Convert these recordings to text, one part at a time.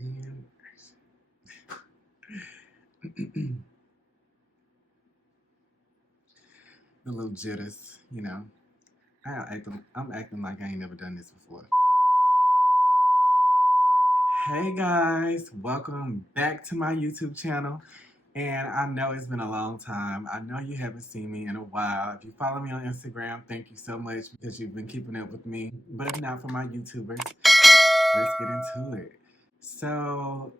And a little jitters, you know. I'm acting like I ain't never done this before. Hey guys, welcome back to my YouTube channel. And I know it's been a long time. I know you haven't seen me in a while. If you follow me on Instagram, thank you so much because you've been keeping up with me. But if not for my YouTubers, let's get into it. So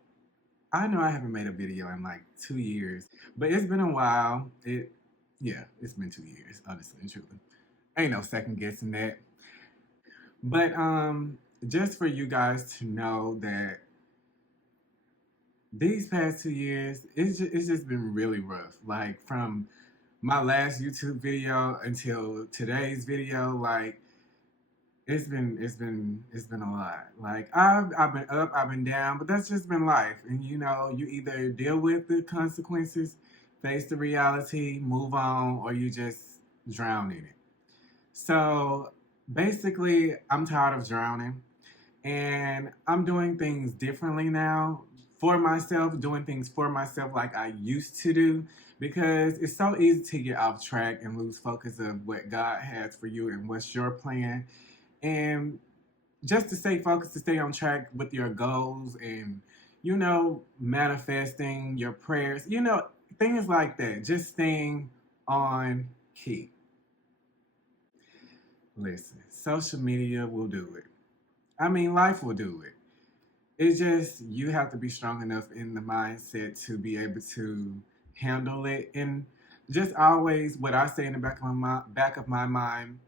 I know I haven't made a video in like 2 years, but it's been a while. Yeah, it's been 2 years, honestly and truly. Ain't no second guessing that. But just for you guys to know that these past 2 years, it's just been really rough. Like from my last YouTube video until today's video, like it's been a lot. Like I've been up, I've been down, but that's just been life. And you know, you either deal with the consequences, face the reality, move on, or you just drown in it. So basically, I'm tired of drowning and I'm doing things differently now for myself, doing things for myself like I used to do because it's so easy to get off track and lose focus of what God has for you and what's your plan. And just to stay focused, to stay on track with your goals and, manifesting your prayers, things like that. Just staying on key. Listen, social media will do it. I mean, life will do it. It's just you have to be strong enough in the mindset to be able to handle it. And just always, what I say in the back of my mind,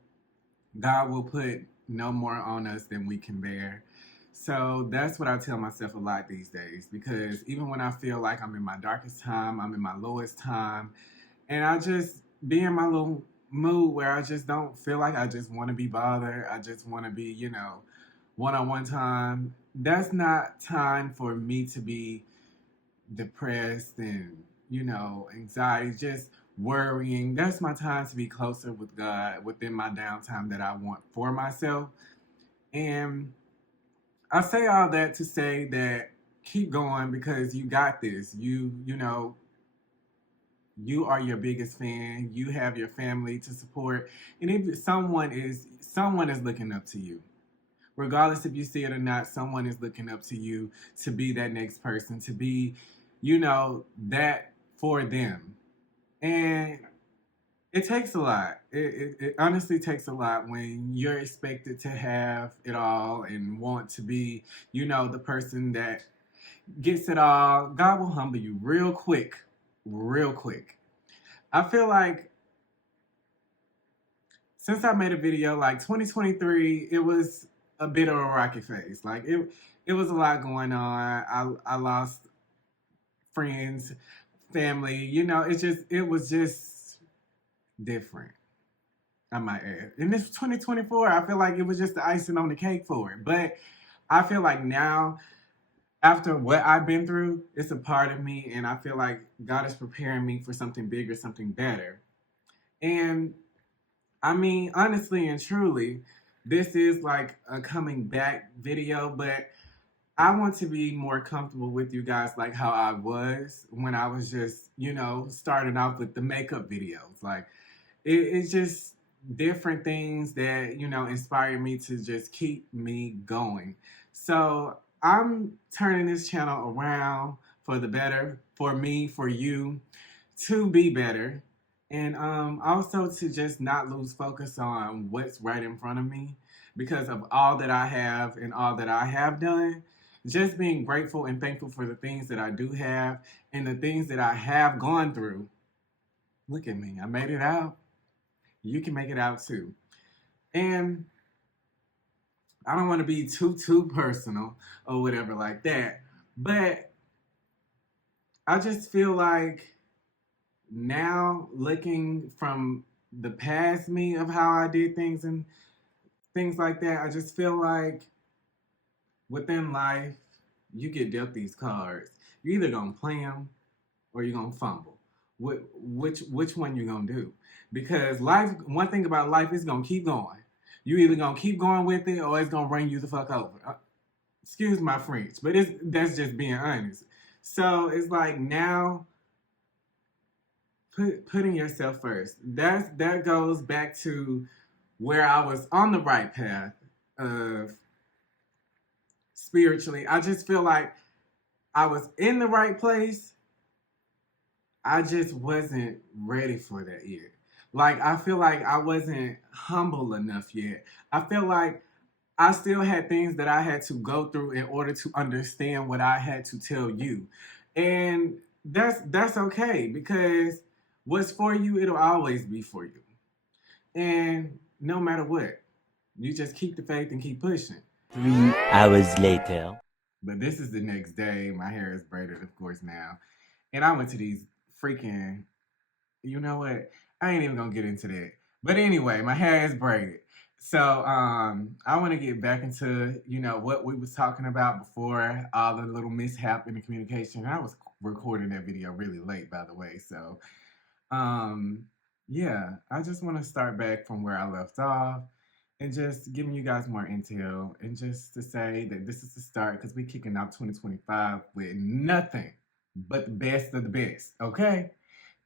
God will put no more on us than we can bear. So that's what I tell myself a lot these days because even when I feel like I'm in my darkest time, I'm in my lowest time, and I just be in my little mood where I just don't feel like I just want to be bothered. I just want to be, one on one time. That's not time for me to be depressed and, anxiety, just worrying. That's my time to be closer with God within my downtime that I want for myself. And I say all that to say that keep going because you got this. You are your biggest fan. You have your family to support. And if someone is looking up to you. Regardless if you see it or not, someone is looking up to you to be that next person, to be, that for them. And it takes a lot. It honestly takes a lot when you're expected to have it all and want to be, the person that gets it all. God will humble you real quick, real quick. I feel like since I made a video, like 2023, it was a bit of a rocky phase. Like it was a lot going on. I lost friends, family. It was just different. I might add. In this 2024, I feel like it was just the icing on the cake for it. But I feel like now, after what I've been through, it's a part of me, and I feel like God is preparing me for something bigger, something better. And I mean, honestly and truly, this is like a coming back video, but I want to be more comfortable with you guys like how I was when I was just, starting off with the makeup videos. Like, it's just different things that, inspire me to just keep me going. So I'm turning this channel around for the better, for me, for you, to be better. And also to just not lose focus on what's right in front of me because of all that I have and all that I have done. Just being grateful and thankful for the things that I do have and the things that I have gone through. Look at me, I made it out. You can make it out too. And I don't want to be too personal or whatever like that, but I just feel like now looking from the past me of how I did things and things like that, I just feel like within life, you get dealt these cards. You're either gonna play them or you're gonna fumble. Which one you gonna do? Because life, one thing about life is gonna keep going. You either gonna keep going with it or it's gonna bring you the fuck over. Excuse my French, but that's just being honest. So it's like now putting yourself first. That goes back to where I was on the right path of spiritually. I just feel like I was in the right place. I just wasn't ready for that yet. Like I feel like I wasn't humble enough yet. I feel like I still had things that I had to go through in order to understand what I had to tell you. And that's okay because what's for you, it'll always be for you. And no matter what, you just keep the faith and keep pushing. 3 hours later. But this is the next day. My hair is braided, of course, now. And I went to these freaking, you know what? I ain't even gonna get into that. But anyway, my hair is braided. So I want to get back into, what we was talking about before all the little mishap in the communication. I was recording that video really late, by the way. So um yeah, I just want to start back from where I left off and just giving you guys more intel and just to say that this is the start because we kicking out 2025 with nothing but the best of the best, okay?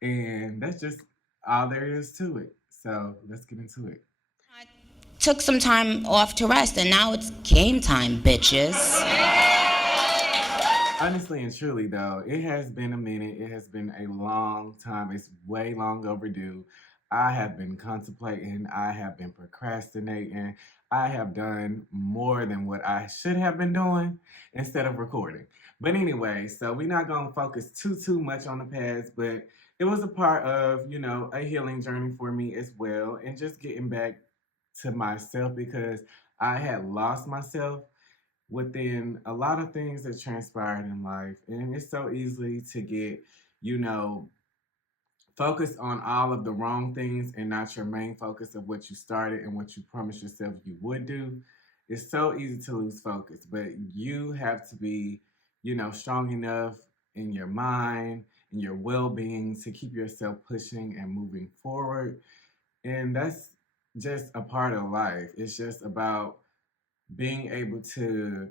And that's just all there is to it. So let's get into it. I took some time off to rest, and now it's game time, bitches. Honestly and truly, though, it has been a minute. It has been a long time. It's way long overdue. I have been contemplating. I have been procrastinating. I have done more than what I should have been doing instead of recording. But anyway, so we're not going to focus too much on the past, but it was a part of, a healing journey for me as well. And just getting back to myself because I had lost myself within a lot of things that transpired in life. And it's so easy to get, you know, focused on all of the wrong things and not your main focus of what you started and what you promised yourself you would do. It's so easy to lose focus, but you have to be, strong enough in your mind and your well being to keep yourself pushing and moving forward. And that's just a part of life. It's just about being able to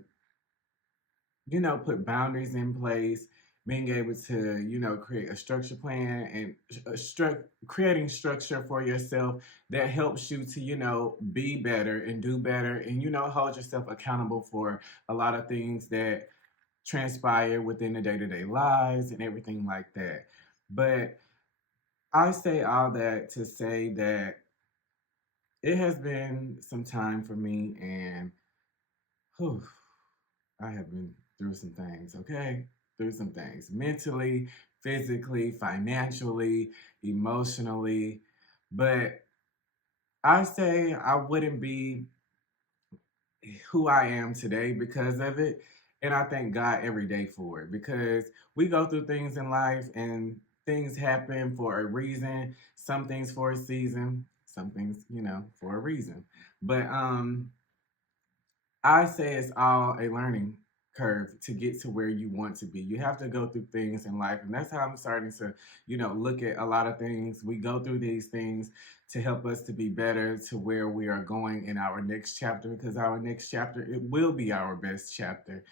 put boundaries in place, being able to, create a structure plan and creating structure for yourself that helps you to, be better and do better and, hold yourself accountable for a lot of things that transpire within the day to day lives and everything like that. But I say all that to say that it has been some time for me and whew, I have been through some things, okay? Through some things mentally, physically, financially, emotionally. But I say I wouldn't be who I am today because of it. And I thank God every day for it because we go through things in life and things happen for a reason, some things for a season, some things, for a reason. But I say it's all a learning curve to get to where you want to be. You have to go through things in life. And that's how I'm starting to, look at a lot of things. We go through these things to help us to be better to where we are going in our next chapter because our next chapter, it will be our best chapter.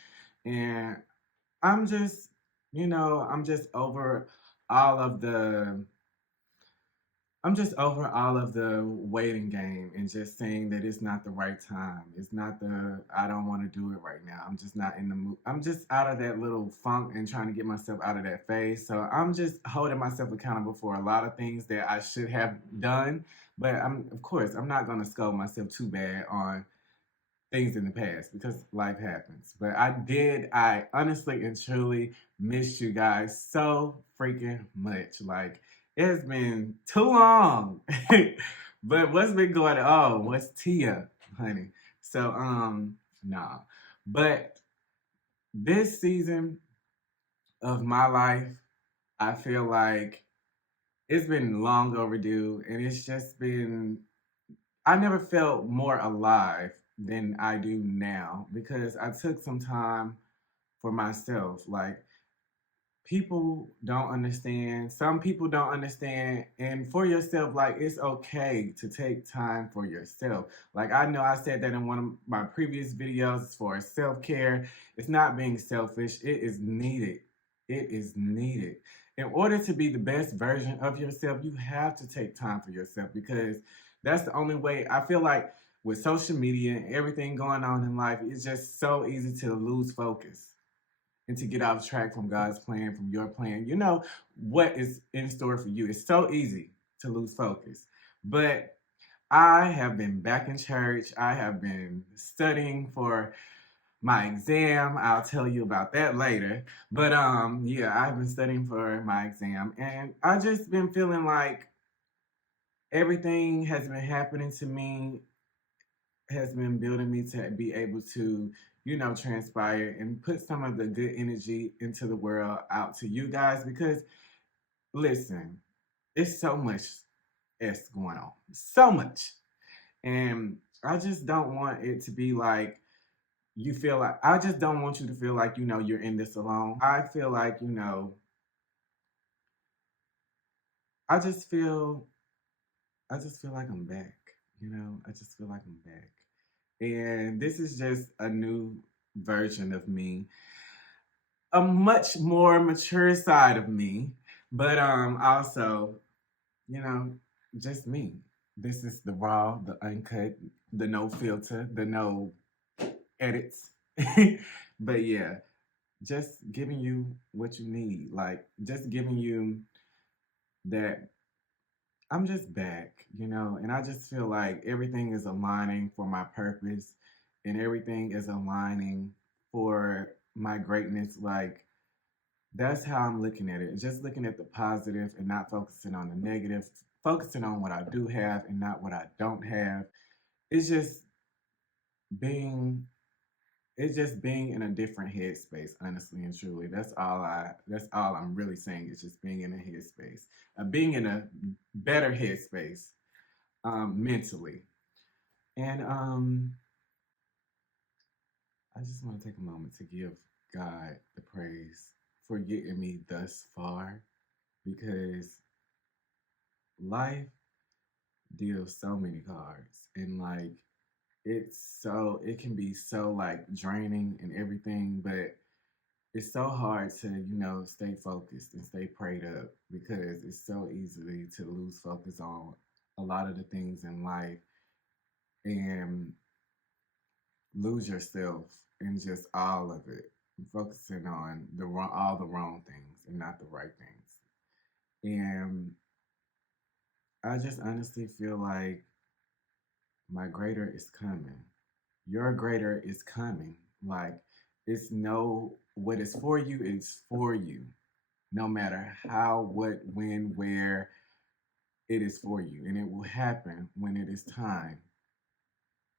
And I'm just, I'm just over all of the I'm just over all of the waiting game and just saying that it's not the right time. It's not I don't want to do it right now. I'm just not in the mood. I'm just out of that little funk and trying to get myself out of that phase. So I'm just holding myself accountable for a lot of things that I should have done. But of course, I'm not going to scold myself too bad on things in the past because life happens. But I honestly and truly miss you guys so freaking much. Like, it has been too long. But what's been going on? What's Tia, honey? So, nah. But this season of my life, I feel like it's been long overdue and it's just been I never felt more alive than I do now because I took some time for myself. Like people don't understand. Some people don't understand. And for yourself, like, it's okay to take time for yourself. Like, I know I said that in one of my previous videos for self-care. It's not being selfish. It is needed. It is needed. In order to be the best version of yourself, you have to take time for yourself, because that's the only way. I feel like with social media and everything going on in life, it's just so easy to lose focus and to get off track from God's plan, from your plan. You know what is in store for you. It's so easy to lose focus. But I have been back in church. I have been studying for my exam. I'll tell you about that later. But yeah, I've been studying for my exam, and I just been feeling like everything has been happening to me, has been building me to be able to, you know, transpire and put some of the good energy into the world out to you guys. Because listen, it's so much S going on, so much. And I just don't want it to be like, you feel like, I just don't want you to feel like, you know, you're in this alone. I feel like, you know, I just feel like I'm back. You know, I just feel like I'm back. And this is just a new version of me, a much more mature side of me, but also, you know, just me. This is the raw, the uncut, the no filter, the no edits. But yeah, just giving you what you need, like just giving you that I'm just back, you know, and I just feel like everything is aligning for my purpose, and everything is aligning for my greatness. Like, that's how I'm looking at it. Just looking at the positive and not focusing on the negative, focusing on what I do have and not what I don't have. It's just being being in a different headspace, honestly and truly. That's all I'm really saying, is just being in a headspace. Being in a better headspace mentally. And I just want to take a moment to give God the praise for getting me thus far, because life deals so many cards, and like, it can be so like draining and everything, but it's so hard to, you know, stay focused and stay prayed up, because it's so easy to lose focus on a lot of the things in life and lose yourself in just all of it, focusing on all the wrong things and not the right things. And I just honestly feel like my greater is coming. Your greater is coming. Like, what is for you is for you. No matter how, what, when, where, it is for you. And it will happen when it is time.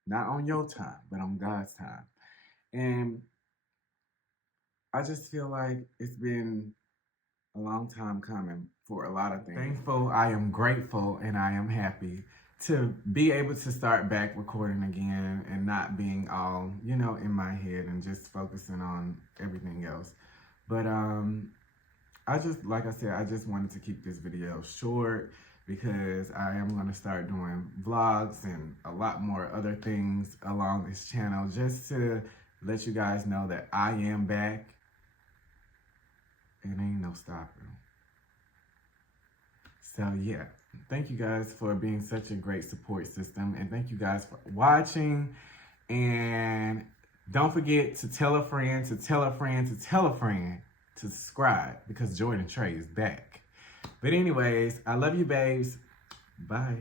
Not on your time, but on God's time. And I just feel like it's been a long time coming for a lot of things. Thankful, I am grateful, and I am happy to be able to start back recording again and not being all, you know, in my head and just focusing on everything else. But like I said, I just wanted to keep this video short, because I am going to start doing vlogs and a lot more other things along this channel, just to let you guys know that I am back. And ain't no stopping. So yeah, thank you guys for being such a great support system, and thank you guys for watching. And don't forget to tell a friend, to tell a friend, to tell a friend to subscribe, because Jordan Trey is back. But anyways, I love you, babes. Bye.